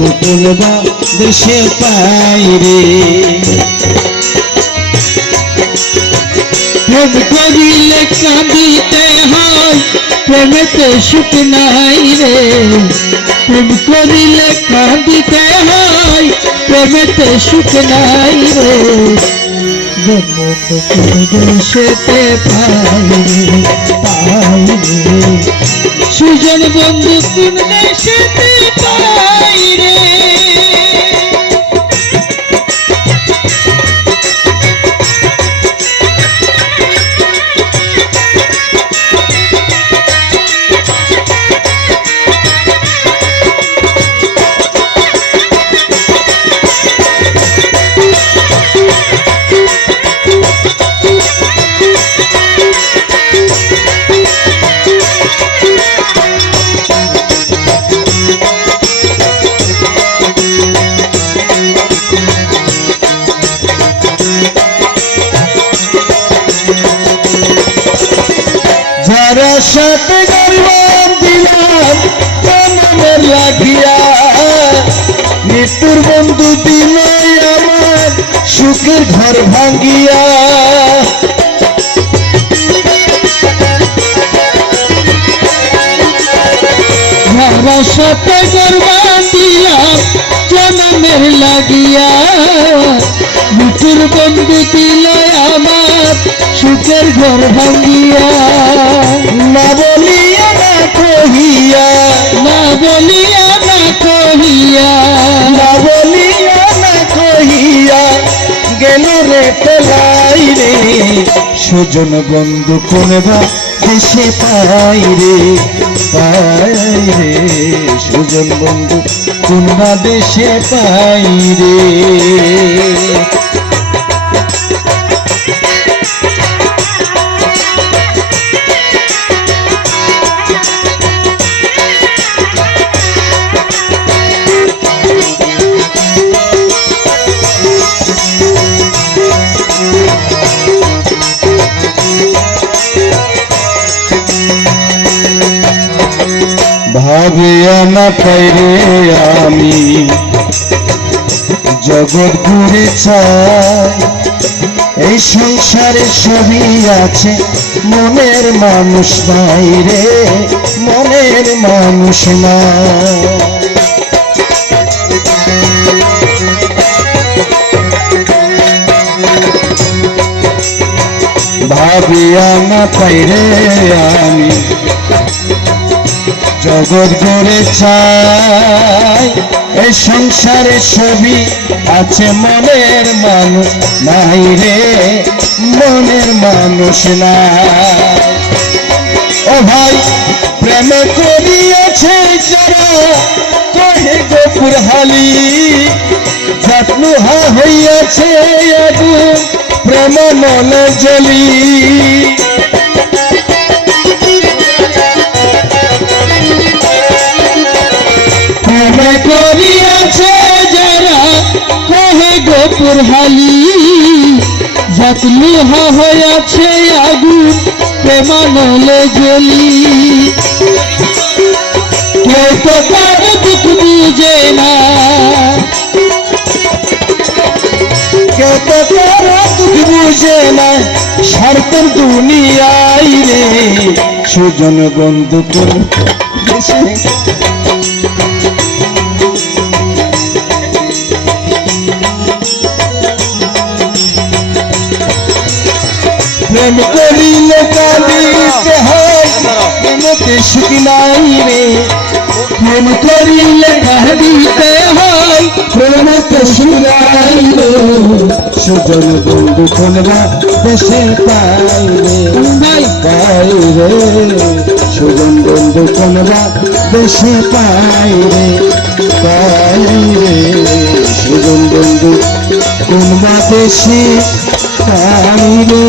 বন্ধু কোনবা দেশে পাই রে। প্রেম করিলে কাঁদিতে হয়, প্রেমেতে সুখ নাই রে। প্রেম করিলে কাঁদিতে হয়, প্রেমেতে সুখ নাই রে। দেশেতে পাই রে। সুজন বন্ধু কোন দেশেতে পাই রে। যারা সাথে গরিবান দিলাম জনমের লাগিয়া, মৃত্যুর বন্ধু দিল আমার সুখের ঘর ভাঙ্গিয়া। যারা সাথে গরিবান দিলাম জনমের লাগিয়া, মৃত্যুর বন্ধু দিল আমার সুখের ঘর ভাঙ্গিয়া। না বলিয়া না কহিয়া, না বলিয়া না কহিয়া, না বলিয়া না কহিয়া গেল রে পেলাই রে। সুজন বন্ধু কোনবা দেশে পাই রে, পাই রে। সুজন বন্ধু কোনবা দেশে পাই রে। ভাবিয়া না পাইরে আমি জগৎ ঘুরে চাই, এই সংসারে সবই আছে মনের মানুষ নাই রে, মনের মানুষ নাই। ভাবিয়া না পাইরে আমি জগৎ গড়ে চাই, এই সংসারে সবই আছে মনের মানুষ নাই রে, মনের মানুষ নাই। ও ভাই প্রেমে করিয়াছে যারা কহে গোপুর হালি, জাতলুহা হইয়াছে আগুন প্রেম মনে জ্বলি। প্রেমে করিয়াছে যারা কহে গোপুর হালি, জাতলুহা হইয়াছে আগুন প্রেমানলে জ্বলি। কেউ তো তার দুঃখ বুঝে না, কেউ তো তার দুঃখ বুঝে না, স্বার্থের দুনিয়ায় রে। সুজন বন্ধু কোন দেশে প্রেম করিলে কাঁদিতে হয়, প্রেমতে সুখ নাই রে। প্রেম করিলে কাঁদিতে হয়, প্রেমতে সুখ নাই রে। সুজন বন্ধু কোনবা দেশে পাই রে, পাই রে। সুজন বন্ধু কোনবা দেশে পাই রে, পাই রে। সুজন বন্ধু কোনবা দেশে পাই রে।